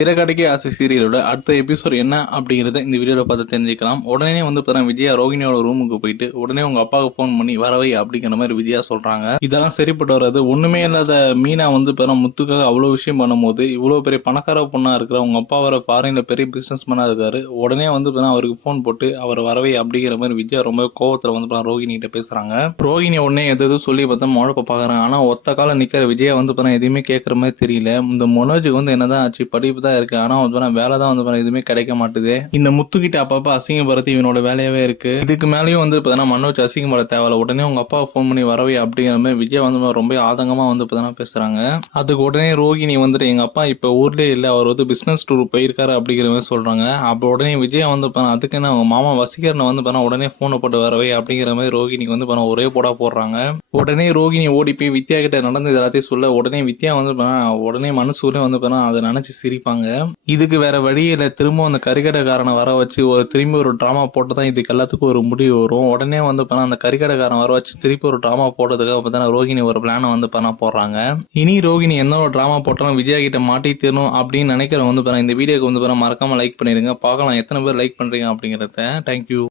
சிறகடிக்க ஆசை சீரியலோட அடுத்த எபிசோட் என்ன அப்படிங்கிறத இந்த வீடியோல பார்த்து தெரிஞ்சுக்கலாம். உடனே வந்து பார்த்தீங்கன்னா விஜயா ரோகிணியோட ரூமுக்கு போயிட்டு உடனே உங்க அப்பாவுக்கு ஃபோன் பண்ணி வரவை அப்படிங்கிற மாதிரி விஜயா சொல்றாங்க. இதெல்லாம் சரிப்பட்டு வராது. ஒண்ணுமே இல்லாத மீனா வந்து பார்த்தீங்கன்னா முத்துக்காக அவ்வளவு விஷயம் பண்ணும்போது இவ்வளவு பெரிய பணக்கார பொண்ணா இருக்கிற உங்க அப்பா வர ஃபாரின்ல பெரிய பிசினஸ் மேனா இருக்காரு. உடனே வந்து பார்த்தீங்கன்னா அவருக்கு ஃபோன் போட்டு அவர் வரவை அப்படிங்கிற மாதிரி விஜயா ரொம்ப கோவத்துல வந்து ரோகிணி கிட்ட பேசுறாங்க. ரோகிணி உடனே எதாவது சொல்லி பார்த்தா முழப்ப பாக்குறாங்க. ஆனா ஒத்த கால நிக்கிற விஜயா வந்து பார்த்தீங்கன்னா எதுவுமே கேட்கற மாதிரி தெரியல. இந்த மனோஜுக்கு வந்து என்னதான் ஆச்சு, படிப்பு தான் இருக்கு, ஆனா வந்து வேலை தான் வந்து எதுவுமே கிடைக்க மாட்டுது. இந்த முத்துக்கிட்ட அப்பப்ப அசிங்கப்படுத்தி இவனோட வேலையாவே இருக்கு. இதுக்கு மேலேயும் வந்து பார்த்தீங்கன்னா மனோஜ் அசிங்கப்பட தேவையில்ல. உடனே உங்க அப்பா ஃபோன் பண்ணி வரவே அப்படிங்கிற மாதிரி விஜய் வந்து ரொம்ப ஆதங்கமா வந்து பார்த்தீங்கன்னா பேசுறாங்க. அதுக்கு உடனே ரோகிணி வந்துட்டு எங்க அப்பா இப்ப ஊர்லயே இல்ல, அவர் வந்து பிசினஸ் டூர் போயிருக்காரு அப்படிங்கிற மாதிரி சொல்றாங்க. அப்ப உடனே விஜய் வந்து அதுக்கு என்ன அவங்க மாமா வசீகரனை வந்து உடனே போனை போட்டு வரவே அப்படிங்கிற மாதிரி ரோகிணிக்கு வந்து ஒரே போடா போடுறாங்க. உடனே ரோகிணி ஓடி போய் வித்யா கிட்ட நடந்தது எல்லாத்தையும் சொல்ல உடனே வித்யா வந்து உடனே மனசுல வந்து அதை நினைச்சு சிரிப்பாங்க. இதுக்கு வேற வழியில திரும்ப அந்த கறிக்கடைக்காரனை வர வச்சு திரும்பி ஒரு டிராமா போட்டு தான் இதுக்கு எல்லாத்துக்கும் ஒரு முடிவு வரும். உடனே வந்து அந்த கறிக்கடைக்காரன் வர வச்சு திருப்பி ஒரு டிராமா போடுறதுக்காக ரோகிணி ஒரு பிளானை வந்து போடுறாங்க. இனி ரோகிணி என்ன ஒரு டிராமா போட்டாலும் விஜயா கிட்ட மாட்டி தீரணும் அப்படின்னு நினைக்கிறவங்க வந்து இந்த வீடியோக்கு வந்து மறக்காம லைக் பண்ணிருங்க. பார்க்கலாம் எத்தனை பேர் லைக் பண்றீங்க அப்படிங்கறத. தேங்க்யூ.